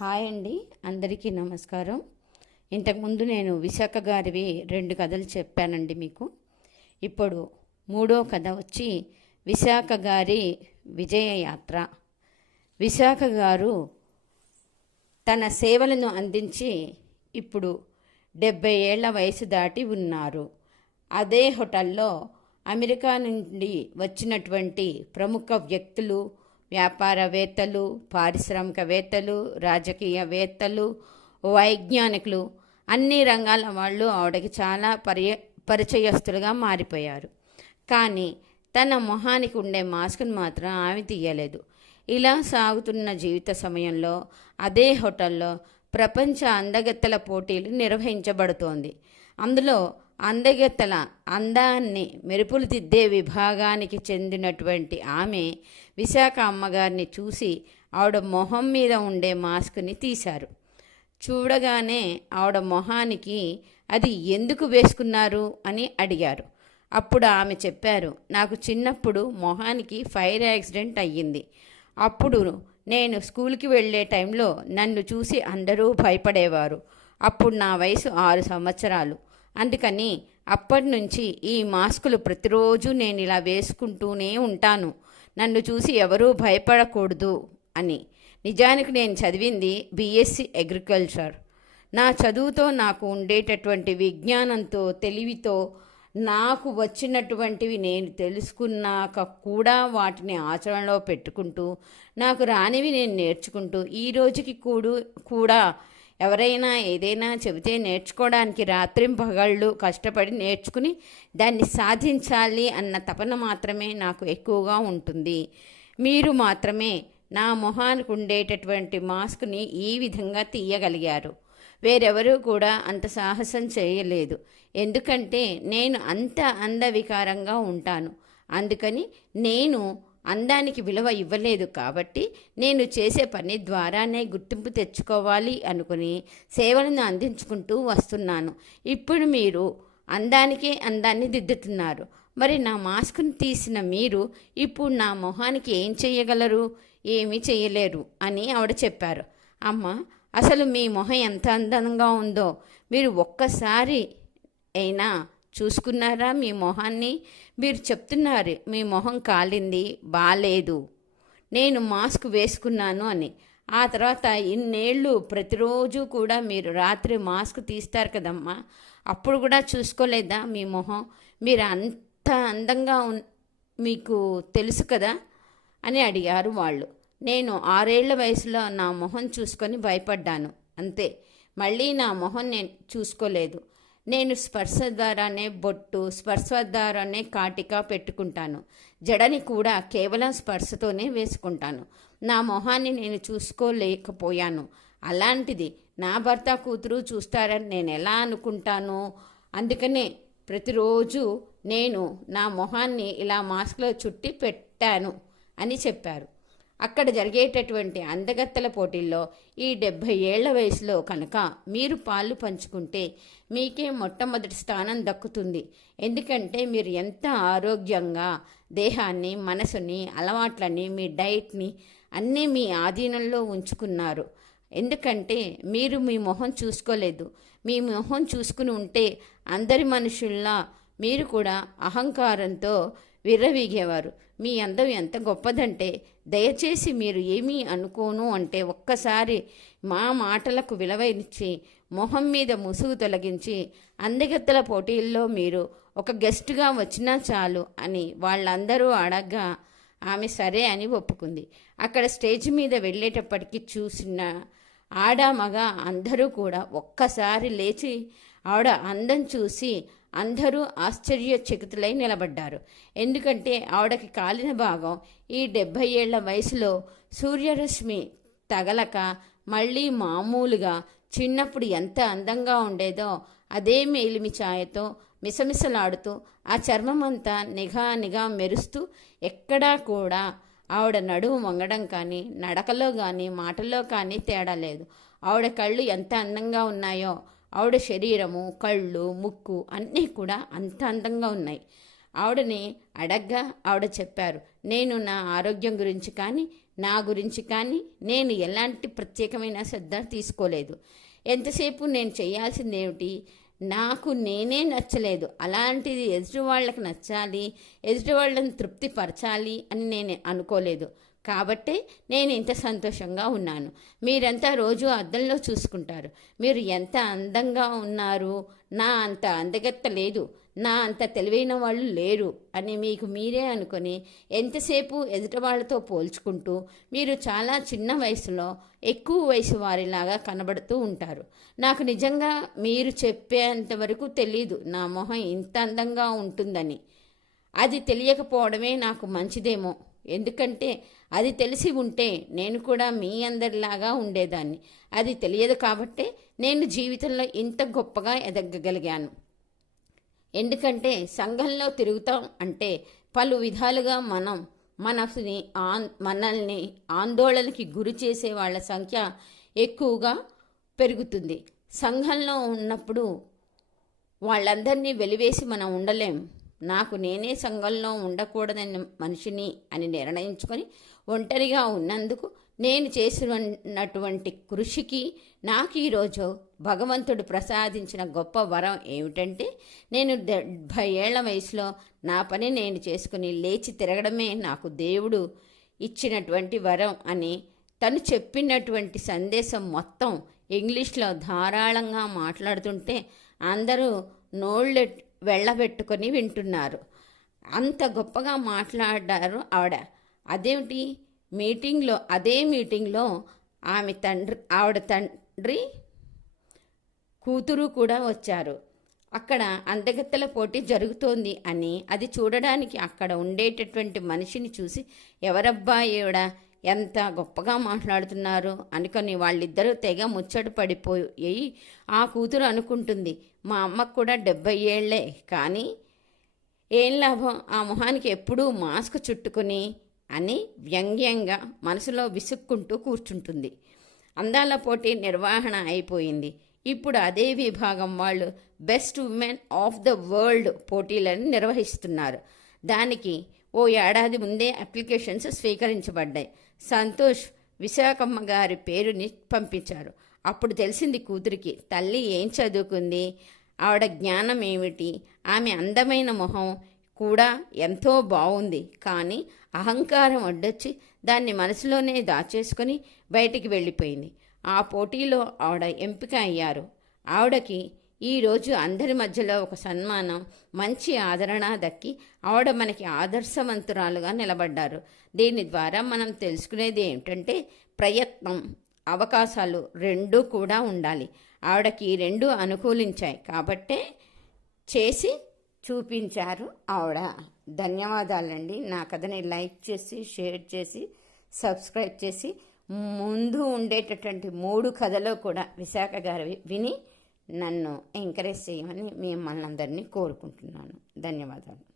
Hi అండి అందరికీ నమస్కారం. ఇంతకుముందు నేను విశాఖ గారివి రెండు కథలు చెప్పానండి మీకు. ఇప్పుడు మూడో కథ వచ్చి విశాఖ గారి విజయ యాత్ర. విశాఖ గారు తన సేవలను అందించి ఇప్పుడు డెబ్బై ఏళ్ళ వయసు దాటి ఉన్నారు. అదే హోటల్లో అమెరికా నుండి వచ్చినటువంటి ప్రముఖ వ్యక్తులు వ్యాపారవేత్తలు పారిశ్రామికవేత్తలు రాజకీయవేత్తలు వైజ్ఞానికులు అన్ని రంగాల వాళ్ళు ఆవిడకి చాలా పరి పరిచయస్తులుగా మారిపోయారు. కానీ తన మొహానికి ఉండే మాస్క్ను మాత్రం ఆమె తీయలేదు. ఇలా సాగుతున్న జీవిత సమయంలో అదే హోటల్లో ప్రపంచ అందగత్తెల పోటీలు నిర్వహించబడుతోంది. అందులో అందగెత్తల అందాన్ని మెరుపులు దిద్దే విభాగానికి చెందినటువంటి ఆమె విశాఖ అమ్మగారిని చూసి ఆవిడ మొహం మీద ఉండే మాస్క్ని తీశారు. చూడగానే ఆవిడ మొహానికి అది ఎందుకు వేసుకున్నారు? అని అడిగారు. అప్పుడు ఆమె చెప్పారు నాకు చిన్నప్పుడు మొహానికి ఫైర్ యాక్సిడెంట్ అయ్యింది. అప్పుడు నేను స్కూల్కి వెళ్ళే టైంలో నన్ను చూసి అందరూ భయపడేవారు. అప్పుడు నా వయసు ఆరు సంవత్సరాలు. అందుకని అప్పటి నుంచి ఈ మాస్కులు ప్రతిరోజు నేను ఇలా వేసుకుంటూనే ఉంటాను. నన్ను చూసి ఎవరూ భయపడకూడదు అని. నిజానికి నేను చదివింది బీఎస్సీ అగ్రికల్చర్. నా చదువుతో నాకు ఉండేటటువంటి విజ్ఞానంతో తెలివితో నాకు వచ్చినటువంటివి నేను తెలుసుకున్నాక కూడా వాటిని ఆచరణలో పెట్టుకుంటూ నాకు రానివి నేను నేర్చుకుంటూ ఈ రోజుకి కూడు కూడా ఎవరైనా ఏదైనా చెబితే నేర్చుకోవడానికి రాత్రింపగళ్ళు కష్టపడి నేర్చుకుని దాన్ని సాధించాలి అన్న తపన మాత్రమే నాకు ఎక్కువగా ఉంటుంది. మీరు మాత్రమే నా మొహానికి ఉండేటటువంటి మాస్క్ని ఈ విధంగా తీయగలిగారు. వేరెవరూ కూడా అంత సాహసం చేయలేదు. ఎందుకంటే నేను అంత అందవికారంగా ఉంటాను. అందుకని నేను అందానికి విలువ ఇవ్వలేదు కాబట్టి నేను చేసే పని ద్వారానే గుర్తింపు తెచ్చుకోవాలి అనుకుని సేవలను అందించుకుంటూ వస్తున్నాను. ఇప్పుడు మీరు అందానికే అందాన్ని దిద్దుతున్నారు. మరి నా మాస్క్ను తీసిన మీరు ఇప్పుడు నా మొహానికి ఏం చేయగలరు? ఏమీ చేయలేరు అని ఆవిడ చెప్పారు. అమ్మ అసలు మీ మొహం ఎంత అందంగా ఉందో. మీరు ఒక్కసారి అయినా చూసుకున్నారా? మీ మొహాన్ని మీరు చెప్తున్నారు మీ మొహం కాలింది బాలేదు. నేను మాస్క్ వేసుకున్నాను అని. ఆ తర్వాత ఇన్నేళ్ళు ప్రతిరోజు కూడా మీరు రాత్రి మాస్క్ తీస్తారు కదమ్మా. అప్పుడు కూడా చూసుకోలేదా మీ మొహం? మీరు అంత అందంగా ఉన్ మీకు తెలుసు కదా అని అడిగారు వాళ్ళు. నేను ఆరేళ్ళ వయసులో నా మొహం చూసుకొని భయపడ్డాను అంతే. మళ్ళీ నా మొహం నేను చూసుకోలేదు. నేను స్పర్శ ద్వారానే బొట్టు స్పర్శ ద్వారానే కాటిక పెట్టుకుంటాను. జడని కూడా కేవలం స్పర్శతోనే వేసుకుంటాను. నా మొహాన్ని నేను చూసుకోలేకపోయాను. అలాంటిది నా భర్త కూతురు చూస్తారని నేను ఎలా అనుకుంటాను? అందుకనే ప్రతిరోజు నేను నా మొహాన్ని ఇలా మాస్క్లో చుట్టి పెట్టాను అని చెప్పారు. అక్కడ జరిగేటటువంటి అందగత్తెల పోటీల్లో ఈ డెబ్భై ఏళ్ళ వయసులో కనుక మీరు పాలు పంచుకుంటే మీకే మొట్టమొదటి స్థానం దక్కుతుంది. ఎందుకంటే మీరు ఎంత ఆరోగ్యంగా దేహాన్ని మనసుని అలవాట్లని మీ డైట్ని అన్నీ మీ ఆధీనంలో ఉంచుకున్నారు. ఎందుకంటే మీరు మీ మొహం చూసుకోలేదు. మీ మొహం చూసుకుని ఉంటే అందరి మనుషుల్లా మీరు కూడా అహంకారంతో విర్రవీగేవారు. మీ అందం ఎంత గొప్పదంటే దయచేసి మీరు ఏమీ అనుకోను అంటే ఒక్కసారి మా మాటలకు విలువనిచ్చి మొహం మీద ముసుగు తొలగించి అందగత్తెల పోటీల్లో మీరు ఒక గెస్ట్గా వచ్చినా చాలు అని వాళ్ళందరూ అడగ్గా ఆమె సరే అని ఒప్పుకుంది. అక్కడ స్టేజ్ మీద వెళ్ళేటప్పటికి చూసిన ఆడ మగ అందరూ కూడా ఒక్కసారి లేచి ఆవిడ అందం చూసి అందరూ ఆశ్చర్యచకితులై నిలబడ్డారు. ఎందుకంటే ఆవిడకి కాలిన భాగం ఈ డెబ్భై ఏళ్ళ వయసులో సూర్యరశ్మి తగలక మళ్ళీ మామూలుగా చిన్నప్పుడు ఎంత అందంగా ఉండేదో అదే మేలిమి ఛాయతో మిసమిసలాడుతూ ఆ చర్మం అంతా నిఘా నిఘా మెరుస్తూ ఎక్కడా కూడా ఆవిడ నడుము వంగడం కానీ నడకలో కానీ మాటల్లో కానీ తేడా లేదు. ఆవిడ కళ్ళు ఎంత అందంగా ఉన్నాయో ఆవిడ శరీరము కళ్ళు ముక్కు అన్నీ కూడా అంత అందంగా ఉన్నాయి. ఆవిడని అడగ్గా ఆవిడ చెప్పారు నేను నా ఆరోగ్యం గురించి కానీ నా గురించి కానీ నేను ఎలాంటి ప్రత్యేకమైన శ్రద్ధ తీసుకోలేదు. ఎంతసేపు నేను చేయాల్సింది ఏమిటి నాకు నేనే నచ్చలేదు. అలాంటిది ఎదుటి వాళ్ళకి నచ్చాలి ఎదుటి వాళ్ళని తృప్తిపరచాలి అని నేను అనుకోలేదు. కాబట్టే నేను ఇంత సంతోషంగా ఉన్నాను. మీరంతా రోజు అద్దంలో చూసుకుంటారు. మీరు ఎంత అందంగా ఉన్నారు? నా అంత అందగత్త లేదు. నా అంత తెలివైన వాళ్ళు లేరు అని మీకు మీరే అనుకొని ఎంతసేపు ఎదుట వాళ్ళతో పోల్చుకుంటూ మీరు చాలా చిన్న వయసులో ఎక్కువ వయసు వారిలాగా కనబడుతూ ఉంటారు. నాకు నిజంగా మీరు చెప్పేంత వరకు తెలీదు. నా మొహం ఇంత అందంగా ఉంటుందని. అది తెలియకపోవడమే నాకు మంచిదేమో. ఎందుకంటే అది తెలిసి ఉంటే నేను కూడా మీ అందరిలాగా ఉండేదాన్ని. అది తెలియదు కాబట్టే నేను జీవితంలో ఇంత గొప్పగా ఎదగగలిగాను. ఎందుకంటే సంఘంలో తిరుగుతాం అంటే పలు విధాలుగా మనం మనసుని ఆన్ మనల్ని ఆందోళనకి గురి చేసే వాళ్ళ సంఖ్య ఎక్కువగా పెరుగుతుంది. సంఘంలో ఉన్నప్పుడు వాళ్ళందరినీ వెలివేసి మనం ఉండలేం. నాకు నేనే సంఘంలో ఉండకూడదని మనిషిని అని నిర్ణయించుకొని ఒంటరిగా ఉన్నందుకు నేను చేసినటువంటి కృషికి నాకు ఈరోజు భగవంతుడు ప్రసాదించిన గొప్ప వరం ఏమిటంటే నేను డెబ్భై ఏళ్ళ వయసులో నా పని నేను చేసుకుని లేచి తిరగడమే నాకు దేవుడు ఇచ్చినటువంటి వరం అని తను చెప్పినటువంటి సందేశం మొత్తం ఇంగ్లీష్లో ధారాళంగా మాట్లాడుతుంటే అందరూ నోళ్ళు వెళ్ళబెట్టుకొని వింటున్నారు. అంత గొప్పగా మాట్లాడారు ఆవిడ. అదేమిటి? మీటింగ్లో అదే మీటింగ్లో ఆమె తండ్రి ఆవిడ తండ్రి కూతురు కూడా వచ్చారు. అక్కడ అందగత్తెల పోటీ జరుగుతోంది అని అది చూడడానికి అక్కడ ఉండేటటువంటి మనిషిని చూసి ఎవరబ్బా ఈవిడ? ఎంత గొప్పగా మాట్లాడుతున్నారు? అనుకొని వాళ్ళిద్దరూ తెగ ముచ్చట పడిపోయి ఆ కూతురు అనుకుంటుంది మా అమ్మకు కూడా డెబ్బై ఏళ్ళే కానీ ఏం లాభం? ఆ మొహానికి ఎప్పుడూ మాస్క్ చుట్టుకుని అని వ్యంగ్యంగా మనసులో విసుక్కుంటూ కూర్చుంటుంది. అందాల పోటీ నిర్వహణ అయిపోయింది. ఇప్పుడు అదే విభాగం వాళ్ళు best women of the world పోటీలను నిర్వహిస్తున్నారు. దానికి ఓ ఏడాది ముందే అప్లికేషన్స్ స్వీకరించబడ్డాయి. సంతోష్ విశాఖమ్మ గారి పేరుని పంపించారు అప్పుడు తెలిసింది కూతురికి తల్లి ఏం చదువుకుంది? ఆవిడ జ్ఞానం ఏమిటి? ఆమె అందమైన మొహం కూడా ఎంతో బాగుంది కానీ అహంకారం అడ్డొచ్చి దాన్ని మనసులోనే దాచేసుకొని బయటికి వెళ్ళిపోయింది. ఆ పోటీలో ఆవిడ ఎంపిక అయ్యారు. ఆవిడకి ఈరోజు అందరి మధ్యలో ఒక సన్మానం మంచి ఆదరణ దక్కి ఆవిడ మనకి ఆదర్శవంతురాలుగా నిలబడ్డారు. దీని ద్వారా మనం తెలుసుకునేది ఏమిటంటే ప్రయత్నం అవకాశాలు రెండూ కూడా ఉండాలి. ఆవిడకి రెండు అనుకూలించాయి కాబట్టే చేసి చూపించారు ఆవిడ. ధన్యవాదాలండి. నా కథని లైక్ చేసి షేర్ చేసి సబ్స్క్రైబ్ చేసి ముందు ఉండేటటువంటి మూడు కథలో కూడా విశాఖ గారి విని నన్ను ఎంకరేజ్ చేయమని మిమ్మల్ని అందరినీ కోరుకుంటున్నాను. ధన్యవాదాలు.